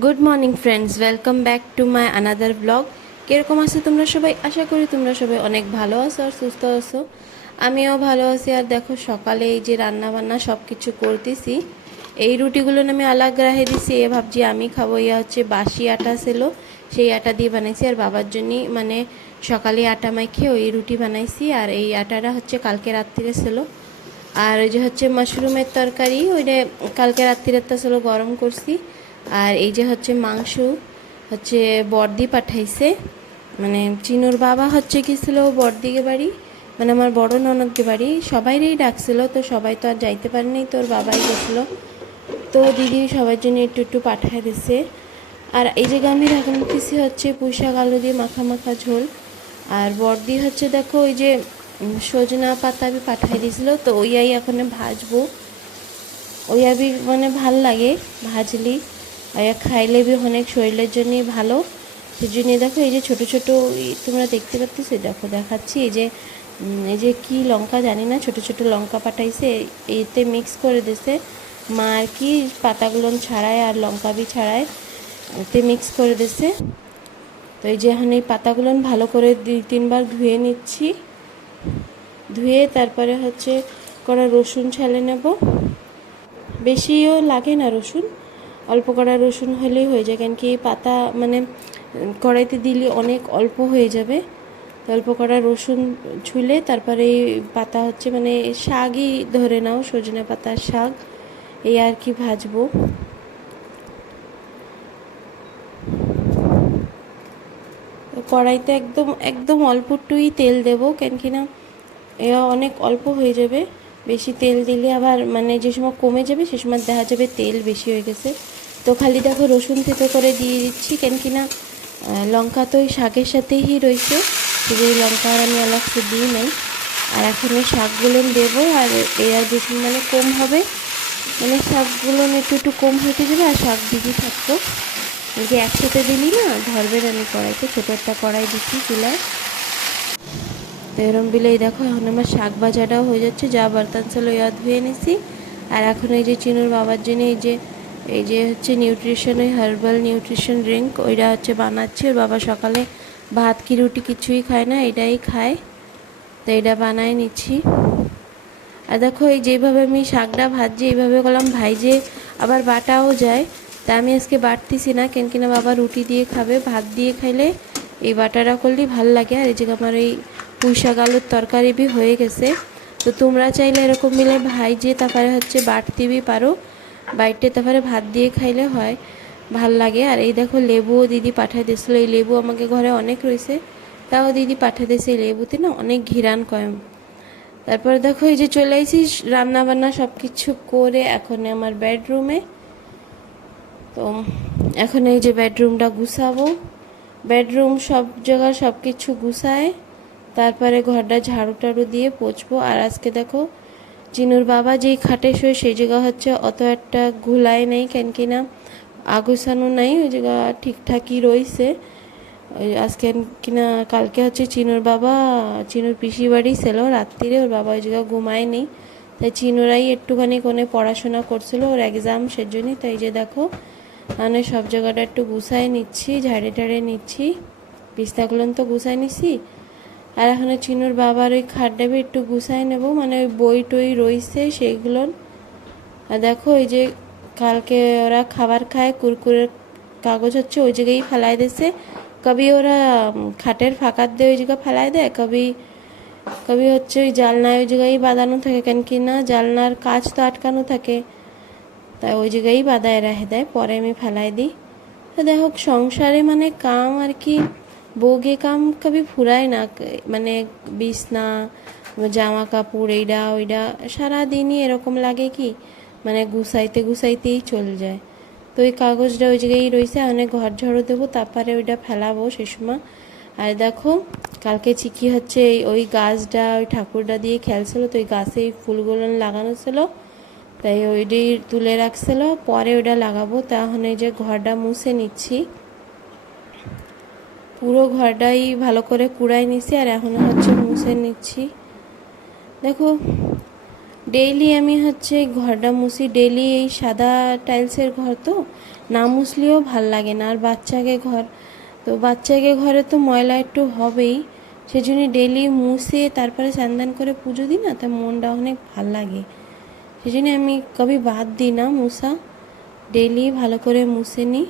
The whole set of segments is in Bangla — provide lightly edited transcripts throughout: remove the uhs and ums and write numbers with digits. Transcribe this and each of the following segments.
Good morning friends, welcome back to my another blog. কীরকম আছো তোমরা সবাই? আশা করি তোমরা সবাই অনেক ভালো আছো আর সুস্থ আছো। আমিও ভালো আছি। আর দেখো, সকালে এই যে রান্না বান্না সব কিছু করতেছি। এই রুটিগুলো আমি আলাগ রাখে দিছি, ভাবছি আমি খাবো। ইয়া হচ্ছে বাসি আটা ছিল, সেই আটা দিয়ে বানাইছি। আর বাবার জন্যই মানে সকালে আটা মাইখে ওই রুটি বানাইছি। আর এই আটাটা হচ্ছে কালকে রাত্রিরে ছিল। আর ওই যে হচ্ছে মাশরুমের তরকারি, ওইটা কালকে রাত্রিরে ছিল, গরম করছি। আর এই যে হচ্ছে মাংস হচ্ছে বড়দি পাঠাইছে, মানে চিনুর বাবা হচ্ছে গেছিল বড়দিকে বাড়ি, মানে আমার বড় ননদকে বাড়ি। সবাইরেই ডাকছিল, তো সবাই তো আর যাইতে পারেনি, তোর বাবাই গেছিল। তো দিদি সবার জন্য একটু একটু পাঠায় দিছে। আর এই যে আমি রাখতেছি হচ্ছে পুঁই শাক আলু দিয়ে মাখা মাখা ঝোল। আর বড়দি হচ্ছে দেখো ওই যে সজনা পাতা আমি পাঠাই দিয়েছিল, তো ওইয়াই এখন ভাজবো। ওই আবি মানে ভাল লাগে ভাজলি, আর খাইলে বি অনেক শরীরের জন্যই ভালো। সেই জন্য দেখো এই যে ছোটো ছোটো তোমরা দেখতে পাচ্ছ, দেখো দেখাচ্ছি। এই যে কি লঙ্কা জানি না, ছোটো ছোটো লঙ্কা পাঠাইছে, এতে মিক্স করে দিছে মা আর কি, পাতাগুলো ছাড়ায় আর লঙ্কা বি ছাড়ায় এতে মিক্স করে দিছে। তো এই যে এখন এই পাতাগুলো ভালো করে 2-3 বার ধুয়ে নিচ্ছি। ধুয়ে তারপরে হচ্ছে কড়া রসুন ছালে নেব। বেশিও লাগে না রসুন, অল্প কড়া রসুন হলেই হয়ে যায়, কেন কি এই পাতা মানে কড়াইতে দিলে অনেক অল্প হয়ে যাবে। তো অল্প কড়া রসুন ছুলে তারপরে এই পাতা হচ্ছে মানে শাকই ধরে নাও, সজনে পাতার শাক, এই আর কি ভাজবো। কড়াইতে একদম একদম অল্পটুই তেল দেবো, কেন কি না এ অনেক অল্প হয়ে যাবে। বেশি তেল দিলে আবার মানে যে সময় কমে যাবে সে সময় দেখা যাবে তেল বেশি হয়ে গেছে। তো খালি দেখো রসুন থেতো করে দিয়ে দিচ্ছি, কেন কি না লঙ্কা তো ওই শাকের সাথেই রয়েছে, শুধু লঙ্কা আর আমি আলাদা দিই নাই। আর এখন এই শাকগুলো দেবো, আর এই আর বেশি মানে কম হবে, মানে শাকগুলো একটু একটু কম হতে যাবে আর শাক দিদি থাকতো। যে একসাথে দিলি না ধরবে না, আমি কড়াইতে ছোটো একটা কড়াই দিচ্ছি চুলায়। তো এরম দিলেই দেখো এখন আমার শাক ভাজাটাও হয়ে যাচ্ছে, যা বার্তান ছিল ইয়া ধুয়ে নিছি। আর এখন এই যে চিনুর বাবার জন্য এই যে হচ্ছে নিউট্রিশন, ওই হার্বাল নিউট্রিশন ড্রিঙ্ক, ওইটা হচ্ছে বানাচ্ছি। ওর বাবা সকালে ভাত কি রুটি কিছুই খায় না, এটাই খায়, তো এটা বানায় নিচ্ছি। আর দেখো এই যেভাবে আমি শাকটা ভাজি, এইভাবে করলাম ভাইজে আবার বাটাও যায়। তা আমি আজকে বাটতেছি না, কেন কিনা বাবা রুটি দিয়ে খাবে, ভাত দিয়ে খাইলে এই বাটাটা করলেই ভাল লাগে। আর এই যে আমার এই পুঁই শাক আলুর তরকারি বি হয়ে গেছে। তো তোমরা চাইলে এরকম মিলে ভাইজে তারপরে হচ্ছে বাটতে বি পারো, বাইটে তারপরে ভাত দিয়ে খাইলে হয়, ভাল লাগে। আর এই দেখো লেবুও দিদি পাঠিয়ে দিয়েছিলো, এই লেবু আমাকে ঘরে অনেক রয়েছে, তাও দিদি পাঠিয়ে দিয়েছে। এই লেবুতে না অনেক ঘিরান কয়। তারপরে দেখো এই যে চলে আসি রান্না বান্না সব কিছু করে এখন আমার বেডরুমে। তো এখন এই যে বেডরুমটা গুছাবো, বেডরুম সব জায়গা সব কিছু গুছায় তারপরে ঘরটা ঝাড়ু টাড়ু দিয়ে পোছবো। আর আজকে দেখো চিনুর বাবা যেই খাটে শোয় সেই জায়গা হচ্ছে অত একটা ঘুলায় নেই, কেন কিনা আগুছানো নাই, ওই জায়গা ঠিকঠাকই রয়েছে। ওই আজকে কিনা কালকে হচ্ছে চিনুর পিসি বাড়ি ছিল রাত্রিরে, ওর বাবা ওই জায়গায় ঘুমায়নি, তাই চিনুরাই একটুখানি কোনে পড়াশোনা করছিল, ওর এক্সাম সেজন্যই। তাই যে দেখো মানে সব জায়গাটা একটু গুছাই নিচ্ছি, ঝাড়ে টাড়ে নিচ্ছি, বিস্তাগুলো তো গুছাই নিচ্ছি। আর এখন চিনুর বাবার ওই খাটটাবে একটু গুছাই নেব, মানে ওই বই টই রয়েছে সেইগুলো। আর দেখো ওই যে কালকে ওরা খাবার খায়, কুরকুরের কাগজ হচ্ছে ওই জায়গায় ফেলাই দিয়েছে। কবি ওরা খাটের ফাঁকার দিয়ে ওই জায়গায় ফেলাই দেয়, কবি কবি হচ্ছে ওই জালনায় ওই জায়গায় বাঁধানো থাকে, কেন কি না জালনার কাজ তো আটকানো থাকে, তাই ওই জায়গায় বাঁধায় রেখে দেয়, পরে আমি ফেলাই দিই। তো দেখো সংসারে মানে কাম আর কি, বউগে কাম কবি ফুরায় না, মানে বিছনা জামা কাপড় এইটা ওইটা সারাদিনই এরকম লাগে কি মানে গুছাইতে গুছাইতেই চলে যায়। তো ওই কাগজটা ওই জায়গায় রয়েছে, অনেক ঘর ঝাড়ু দেবো তারপরে ওইটা ফেলাবো সে সময়। আর দেখো কালকে চিকি হচ্ছে ওই গাছটা ওই ঠাকুরটা দিয়ে খেলছিল, তো ওই গাছে এই ফুলগুলো লাগানো ছিল, তাই ওইটাই তুলে রাখছিল, পরে ওইটা লাগাবো। তাহলে এই যে ঘরটা মুছে নিচ্ছি, পুরো ঘরটাই ভালো করে কুড়াই নিচ্ছি আর এখন হচ্ছে মুছে নিচ্ছি। দেখো ডেইলি আমি হচ্ছে ঘরটা মুছি, ডেইলি এই সাদা টাইলসের ঘর তো না মুছলেও ভাল লাগে না। আর বাচ্চাকে ঘর, তো বাচ্চাকে ঘরে তো ময়লা একটু হবেই, সেজন্য ডেইলি মুছে তারপরে স্নান করে পুজো দিই না, তা মনটা অনেক ভাল লাগে। সেজন্য আমি কবি বাদ দিই না মুছা, ডেইলি ভালো করে মুছে নিই।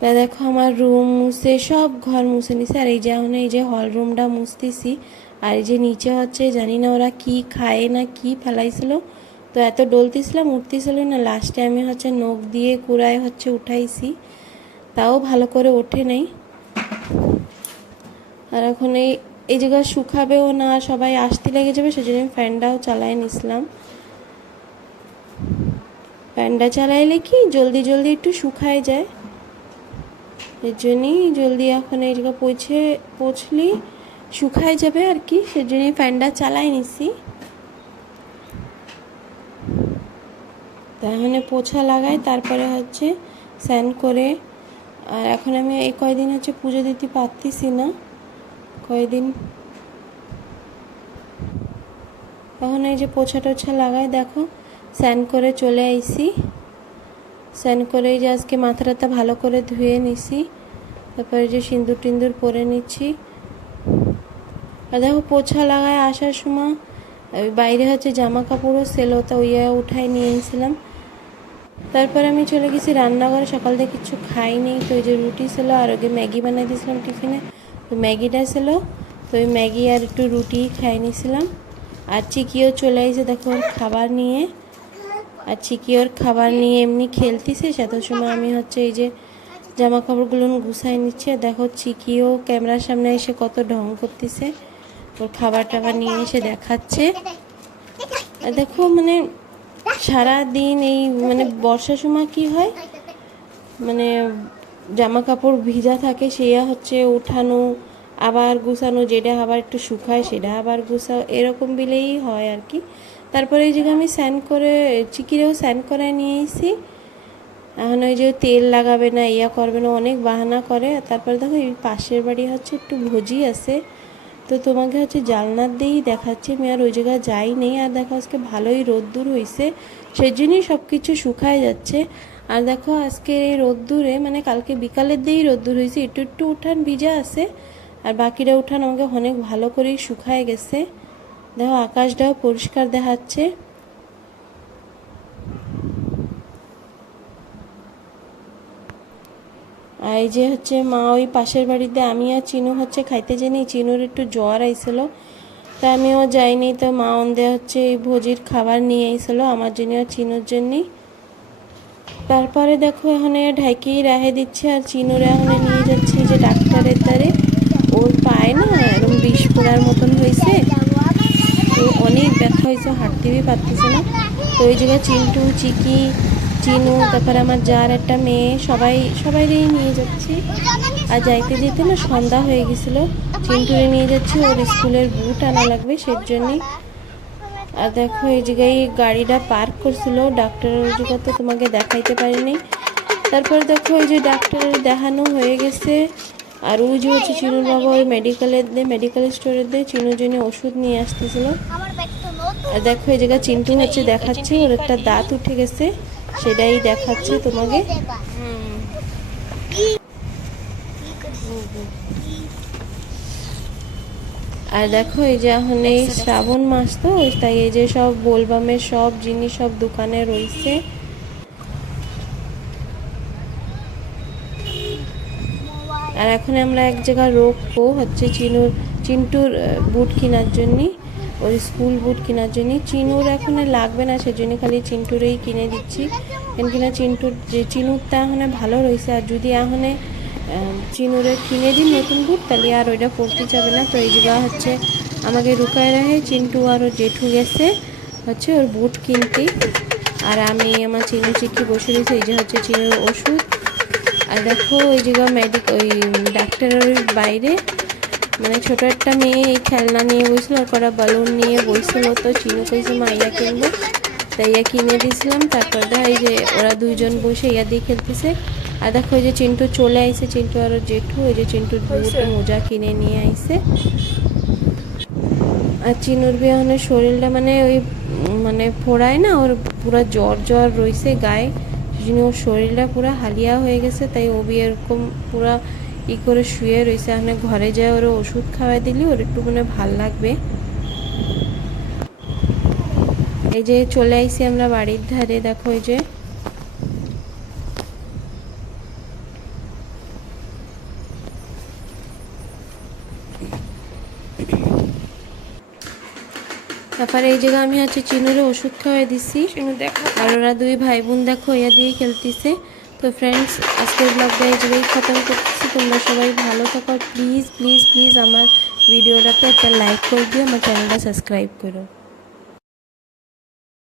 তা দেখো আমার রুম মুছে সব ঘর মুছে নিছে। আর এই যে এখন এই যে হল রুমটা মুছতেছি। আর এই যে নিচে হচ্ছে জানি না ওরা কি খায় না কি ফেলাইছিল, তো এত ডলতেছিলাম উঠতেছিল না, লাস্টে আমি হচ্ছে নখ দিয়ে কুড়ায় হচ্ছে উঠাইছি, তাও ভালো করে ওঠে নাই। আর এখন এই জায়গা শুকাবেও না, সবাই আসতে লেগে যাবে, সেজন্য ফ্যানটাও চালাই নিছিলাম। ফ্যানটা চালাইলে কি জলদি জলদি একটু শুকায় যায়, এর জন্যই জলদি এখন এই জায়গা পৌঁছলি শুকায় যাবে আর কি, সেজন্যই ফ্যানটা চালাই নিছি। তাহলে পোছা লাগাই, তারপরে হচ্ছে স্নান করে। আর এখন আমি এই কয়দিন হচ্ছে পুজো দিতে পারতেছি না, কয়দিন এখন এই যে পোছা টোছা লাগাই। দেখো স্নান করে চলে আইছি, স্নান করে যে আজকে মাথাটা ভালো করে ধুয়ে নিছি, তারপরে যে সিঁদুর টিন্দুর পরে নিচ্ছি। আর দেখো পোছা লাগায় আসার সময় বাইরে হচ্ছে জামা কাপড়ও সেলো, তা ওইয়া উঠাই নিয়ে এসেছিলাম। তারপর আমি চলে গেছি রান্নাঘরে, সকাল থেকে কিছু খাইনি, তো ওই যে রুটি ছিল আর ওকে ম্যাগি বানাই দিয়েছিলাম টিফিনে, তো ম্যাগিটা ছিল, তো ওই ম্যাগি আর একটু রুটি খাই নিয়েছিলাম। আর চিকিও চলে আসছে দেখো ওর খাবার নিয়ে, আর চিকি ওর খাবার নিয়ে এমনি খেলতেছে, এত সময় আমি হচ্ছে এই যে জামা কাপড়গুলো গুছাই নিচ্ছে। দেখো চিকিও ক্যামেরার সামনে এসে কত ঢং করতেছে, ওর খাবার টাবার নিয়ে এসে দেখাচ্ছে। আর দেখো মানে সারা দিন এই মানে বর্ষার সময় কি হয়, মানে জামা কাপড় ভিজা থাকে, সেয়া হচ্ছে উঠানো আবার গুছানো, যেটা আবার একটু শুকায় সেটা আবার গুছাও, এরকম বিলেই হয় আর কি। তারপরে এই জায়গায় আমি স্নান করে চিকিরেও স্নান করায় নিয়ে এসেছি। এখন ওই যে তেল লাগাবে না, ইয়া করবে না, অনেক বাহানা করে। তারপরে দেখো এই পাশের বাড়ি হচ্ছে একটু ভোজি আছে, তো তোমাকে হচ্ছে জানলার দিয়েই দেখাচ্ছি, আমি আর ওই জায়গায় যাই নেই। আর দেখো আজকে ভালোই রোদ্দুর হয়েছে, সেই জন্যই সব কিছু শুকায় যাচ্ছে। আর দেখো আজকে এই রোদ্দুরে মানে কালকে বিকালের দিয়েই রোদ্দুর হয়েছে, একটু একটু উঠান ভিজা আছে, আর বাকিটা উঠান আমাকে অনেক ভালো করেই শুকায় গেছে। দেখো আকাশটাও পরিষ্কার দেখাচ্ছে। আর এই যে হচ্ছে মা ওই পাশের বাড়িতে আমি আর চিনু হচ্ছে খাইতে জানি, চিনুর একটু জ্বর আইছিল, তা আমিও যাইনি, তো মা ওন্দে হচ্ছে এই ভোজির খাবার নিয়ে আইছিল আমার জন্য আর চিনুর জন্যই। তারপরে দেখো এখানে ঢাকি রেখে দিচ্ছে, আর চিনুরে এখানে নিয়ে যাচ্ছি যে ডাক্তারের দ্বারে, ওর পায়ে না এরকম বিষ পোড়ার মতন হয়েছে, তো অনেক ব্যথা হয়েছে, হাঁটতেই পারতেছে না। তো ওই জায়গায় চিন্টু চিকি চিনু তারপরে আমার যার একটা মেয়ে সবাইকেই নিয়ে যাচ্ছি। আর যাইতে যেতে না সন্ধ্যা হয়ে গেছিলো, চিন্টুরে নিয়ে যাচ্ছি, ওর স্কুলের বুট আনা লাগবে সেই জন্যই। আর দেখো এই জায়গায় গাড়িটা পার্ক করছিল, ডাক্তারের জায়গা তো তোমাকে দেখাইতে পারিনি। তারপর দেখো ওই যে ডাক্তারের দেখানো হয়ে গেছে, আর ওই যে হচ্ছে চিনুর বাবা ওই মেডিকেল স্টোরের দিয়ে চিনুর জন্য ওষুধ নিয়ে আসতেছিল। আর দেখো এই জায়গায় চিন্টু হচ্ছে দেখাচ্ছে ওর একটা দাঁত উঠে গেছে, সেটাই দেখাচ্ছে তোমাকে। আর দেখো এই যে এখন এই শ্রাবণ মাস তো, তাই এই যে সব বোলবামের সব জিনিস সব দোকানে রয়েছে। আর এখন আমরা এক জায়গায় রোকবো হচ্ছে চিন্টুর বুট কেনার জন্য, ওর স্কুল বুট কেনার জন্য। চিনুর এখন লাগবে না, সেজন্য খালি চিন্টুরেই কিনে দিচ্ছি, কেন কিনা চিনুরটা এখন ভালো রয়েছে। আর যদি এখন চিনুরে কিনে দিই নতুন বুট, তাহলে আর ওইটা পরতে যাবে না। তো এই জায়গা হচ্ছে আমাকে রুকায় রাখে, চিন্টু আর ওর জেঠু গেছে হচ্ছে ওর বুট কিনতে, আর আমি আমার চিনু চিকি বসে রয়েছে। এই যে হচ্ছে চিনুর ওষুধ। আর দেখো ওই জায়গা ওই ডাক্তারের বাইরে মানে ছোট একটা মেয়ে এই খেলনা নিয়ে বসছিল, আর কটা বালুন নিয়ে বসছিল, তো চিনু কইছে মা ইয়া কিনবো, তাই ইয়া কিনে দিয়েছিলাম। তারপর দেখা এই যে ওরা দুইজন বসে ইয়া দিয়ে খেলতেছে। আর দেখো ওই যে চিন্টু চলে আইছে, চিন্টু আর জেঠু, ওই যে চিন্টুর বুট মোজা কিনে নিয়ে আইছে। আর চিনুর বিয়ানের শরীরটা মানে ওই মানে ফোড়ায় না, ওর পুরো জ্বর জ্বর রয়েছে গায়ে, সেজন্য ওর শরীরটা পুরো হালিয়া হয়ে গেছে, তাই ও এরকম পুরা করে শুয়ে রয়েছে। এখানে ঘরে যায় ওর ওষুধ খাওয়াই দিলে ওর একটু মানে ভাল লাগবে। এই যে চলে আইছি আমরা বাড়ির ধারে, দেখো এই যে তারপরে এই জায়গায় আমি হচ্ছে চিনুরে ওষুধ খাওয়াই দিছি। আর ওরা দুই ভাই বোন দেখো ইয়া দিয়ে খেলতেছে। তো ফ্রেন্ডস, আজকের ব্লগটা এই জায়গায় খতম করতেছি। তোমরা সবাই ভালো থাকো, প্লিজ প্লিজ প্লিজ আমার ভিডিওটাতে একটা লাইক করে দিও, আমার চ্যানেলটা সাবস্ক্রাইব করো।